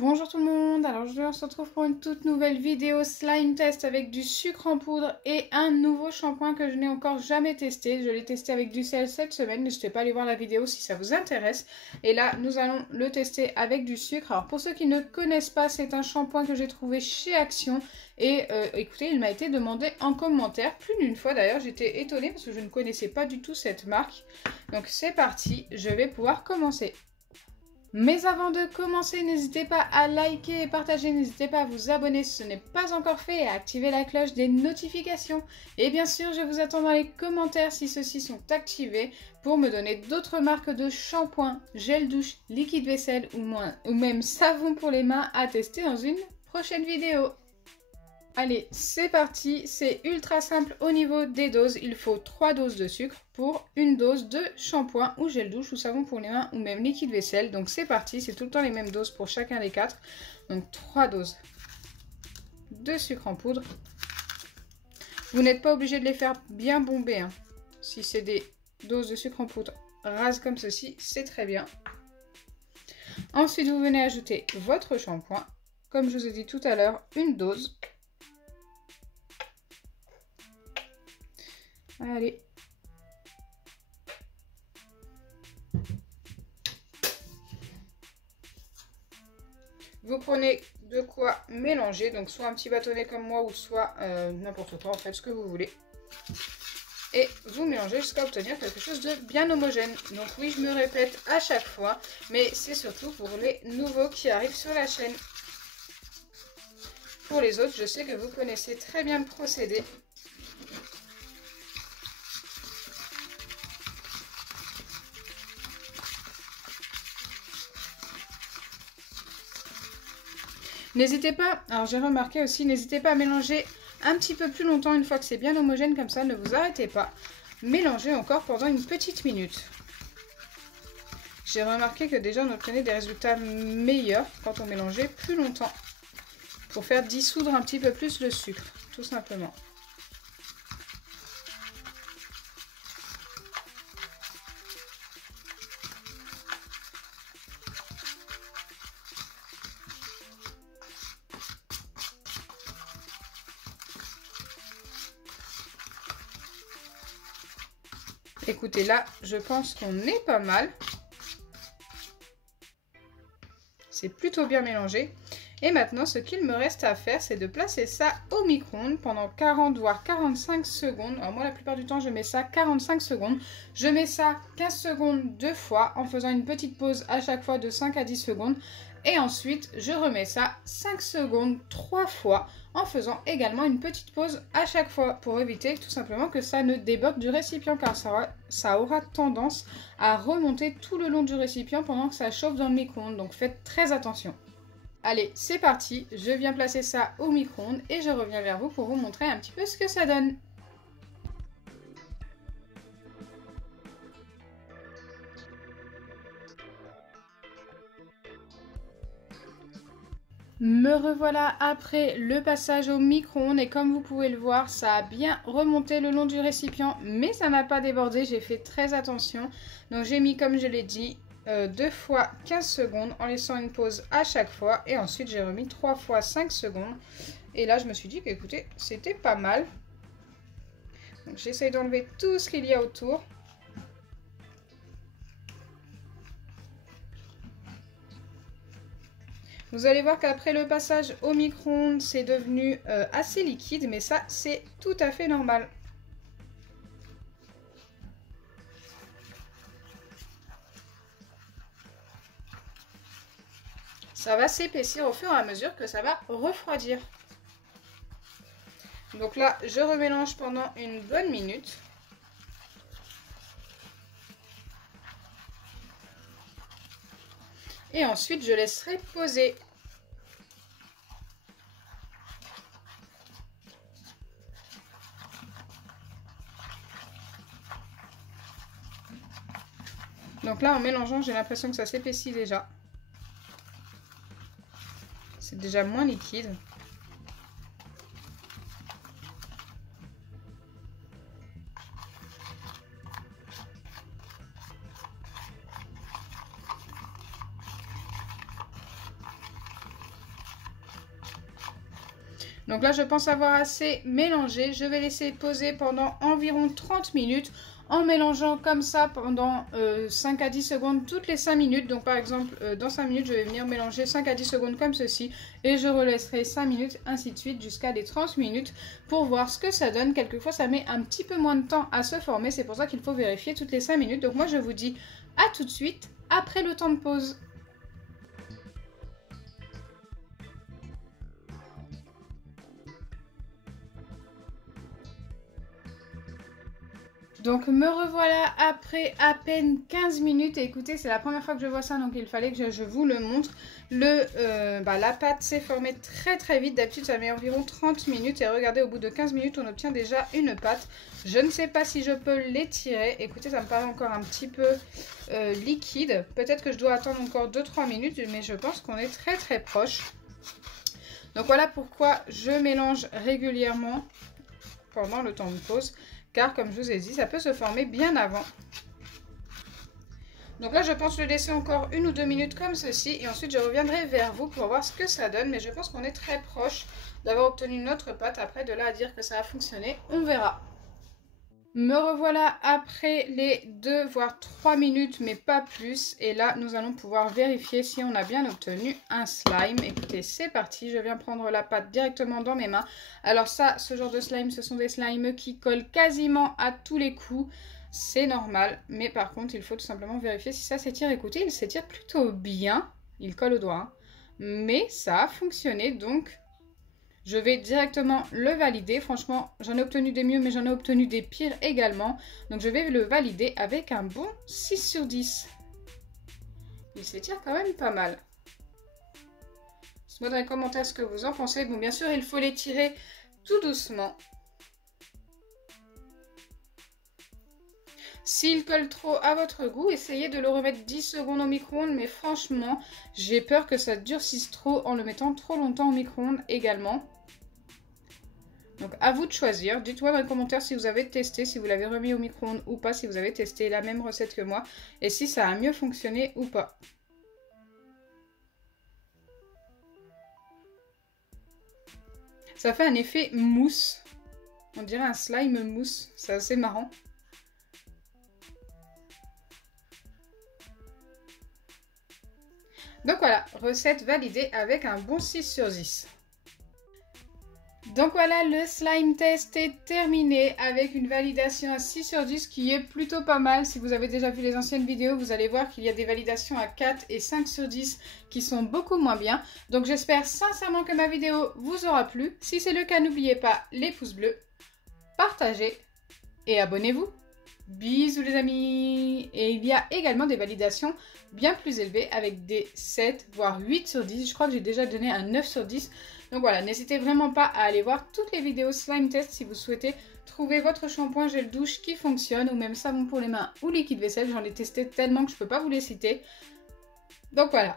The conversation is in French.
Bonjour tout le monde, alors aujourd'hui on se retrouve pour une toute nouvelle vidéo slime test avec du sucre en poudre et un nouveau shampoing que je n'ai encore jamais testé. Je l'ai testé avec du sel cette semaine, n'hésitez pas à aller voir la vidéo si ça vous intéresse. Et là nous allons le tester avec du sucre. Alors pour ceux qui ne connaissent pas, c'est un shampoing que j'ai trouvé chez Action et écoutez, il m'a été demandé en commentaire, plus d'une fois d'ailleurs, j'étais étonnée parce que je ne connaissais pas du tout cette marque. Donc c'est parti, je vais pouvoir commencer. Mais avant de commencer, n'hésitez pas à liker et partager, n'hésitez pas à vous abonner si ce n'est pas encore fait et à activer la cloche des notifications. Et bien sûr, je vous attends dans les commentaires si ceux-ci sont activés pour me donner d'autres marques de shampoing, gel douche, liquide vaisselle ou même savon pour les mains à tester dans une prochaine vidéo. Allez, c'est parti, c'est ultra simple au niveau des doses. Il faut 3 doses de sucre pour une dose de shampoing ou gel douche ou savon pour les mains ou même liquide vaisselle. Donc c'est parti, c'est tout le temps les mêmes doses pour chacun des 4. Donc 3 doses de sucre en poudre. Vous n'êtes pas obligé de les faire bien bomber, hein. Si c'est des doses de sucre en poudre rases comme ceci, c'est très bien. Ensuite, vous venez ajouter votre shampoing. Comme je vous ai dit tout à l'heure, une dose. Allez. Vous prenez de quoi mélanger, donc soit un petit bâtonnet comme moi ou soit n'importe quoi, en fait, ce que vous voulez. Et vous mélangez jusqu'à obtenir quelque chose de bien homogène. Donc oui, je me répète à chaque fois, mais c'est surtout pour les nouveaux qui arrivent sur la chaîne. Pour les autres, je sais que vous connaissez très bien le procédé. N'hésitez pas, alors j'ai remarqué aussi, n'hésitez pas à mélanger un petit peu plus longtemps une fois que c'est bien homogène comme ça, ne vous arrêtez pas. Mélangez encore pendant une petite minute. J'ai remarqué que déjà on obtenait des résultats meilleurs quand on mélangeait plus longtemps. Pour faire dissoudre un petit peu plus le sucre, tout simplement. Écoutez, là, je pense qu'on est pas mal. C'est plutôt bien mélangé. Et maintenant, ce qu'il me reste à faire, c'est de placer ça au micro-ondes pendant 40 voire 45 secondes. Alors moi, la plupart du temps, je mets ça 45 secondes. Je mets ça 15 secondes 2 fois en faisant une petite pause à chaque fois de 5 à 10 secondes. Et ensuite, je remets ça 5 secondes 3 fois en faisant également une petite pause à chaque fois pour éviter tout simplement que ça ne déborde du récipient car ça aura tendance à remonter tout le long du récipient pendant que ça chauffe dans le micro-ondes. Donc faites très attention. Allez, c'est parti, je viens placer ça au micro-ondes et je reviens vers vous pour vous montrer un petit peu ce que ça donne. Me revoilà après le passage au micro-ondes et comme vous pouvez le voir, ça a bien remonté le long du récipient, mais ça n'a pas débordé, j'ai fait très attention. Donc j'ai mis, comme je l'ai dit, 2 fois 15 secondes en laissant une pause à chaque fois et ensuite j'ai remis 3 fois 5 secondes. Et là je me suis dit qu'écoutez, c'était pas mal. Donc j'essaye d'enlever tout ce qu'il y a autour. Vous allez voir qu'après le passage au micro-ondes, c'est devenu assez liquide, mais ça, c'est tout à fait normal. Ça va s'épaissir au fur et à mesure que ça va refroidir. Donc là, je remélange pendant une bonne minute. Et ensuite, je laisserai poser. Donc là, en mélangeant, j'ai l'impression que ça s'épaissit déjà. C'est déjà moins liquide. Donc là, je pense avoir assez mélangé. Je vais laisser poser pendant environ 30 minutes en mélangeant comme ça pendant 5 à 10 secondes toutes les 5 minutes. Donc par exemple, dans 5 minutes, je vais venir mélanger 5 à 10 secondes comme ceci. Et je relaisserai 5 minutes, ainsi de suite, jusqu'à les 30 minutes pour voir ce que ça donne. Quelquefois, ça met un petit peu moins de temps à se former. C'est pour ça qu'il faut vérifier toutes les 5 minutes. Donc moi, je vous dis à tout de suite après le temps de pause. Donc me revoilà après à peine 15 minutes. Et écoutez, c'est la première fois que je vois ça, donc il fallait que je vous le montre. La pâte s'est formée très très vite. D'habitude ça met environ 30 minutes. Et regardez, au bout de 15 minutes on obtient déjà une pâte. Je ne sais pas si je peux l'étirer. Écoutez, ça me paraît encore un petit peu liquide. Peut-être que je dois attendre encore 2-3 minutes, mais je pense qu'on est très très proche. Donc voilà pourquoi je mélange régulièrement pendant le temps de pause. Car comme je vous ai dit, ça peut se former bien avant. Donc là, je pense le laisser encore 1 ou 2 minutes comme ceci. Et ensuite, je reviendrai vers vous pour voir ce que ça donne. Mais je pense qu'on est très proche d'avoir obtenu notre pâte. Après, de là à dire que ça a fonctionné, on verra. Me revoilà après les 2 voire 3 minutes, mais pas plus. Et là, nous allons pouvoir vérifier si on a bien obtenu un slime. Écoutez, c'est parti. Je viens prendre la pâte directement dans mes mains. Alors ça, ce genre de slime, ce sont des slimes qui collent quasiment à tous les coups. C'est normal. Mais par contre, il faut tout simplement vérifier si ça s'étire. Écoutez, il s'étire plutôt bien. Il colle au doigt. Hein. Mais ça a fonctionné, donc... je vais directement le valider. Franchement, j'en ai obtenu des mieux, mais j'en ai obtenu des pires également. Donc, je vais le valider avec un bon 6 sur 10. Il s'étire quand même pas mal. Dites-moi dans les commentaires ce que vous en pensez. Bon, bien sûr, il faut l'étirer tout doucement. S'il colle trop à votre goût, essayez de le remettre 10 secondes au micro-ondes. Mais franchement, j'ai peur que ça durcisse trop en le mettant trop longtemps au micro-ondes également. Donc à vous de choisir. Dites-moi dans les commentaires si vous avez testé, si vous l'avez remis au micro-ondes ou pas, si vous avez testé la même recette que moi et si ça a mieux fonctionné ou pas. Ça fait un effet mousse. On dirait un slime mousse. C'est assez marrant. Donc voilà, recette validée avec un bon 6 sur 10. Donc voilà, le slime test est terminé avec une validation à 6 sur 10 qui est plutôt pas mal. Si vous avez déjà vu les anciennes vidéos, vous allez voir qu'il y a des validations à 4 et 5 sur 10 qui sont beaucoup moins bien. Donc j'espère sincèrement que ma vidéo vous aura plu. Si c'est le cas, n'oubliez pas les pouces bleus, partagez et abonnez-vous. Bisous les amis. Et il y a également des validations bien plus élevées avec des 7 voire 8 sur 10. Je crois que j'ai déjà donné un 9 sur 10. Donc voilà, n'hésitez vraiment pas à aller voir toutes les vidéos slime test si vous souhaitez trouver votre shampoing gel douche qui fonctionne ou même savon pour les mains ou liquide vaisselle. J'en ai testé tellement que je ne peux pas vous les citer. Donc voilà.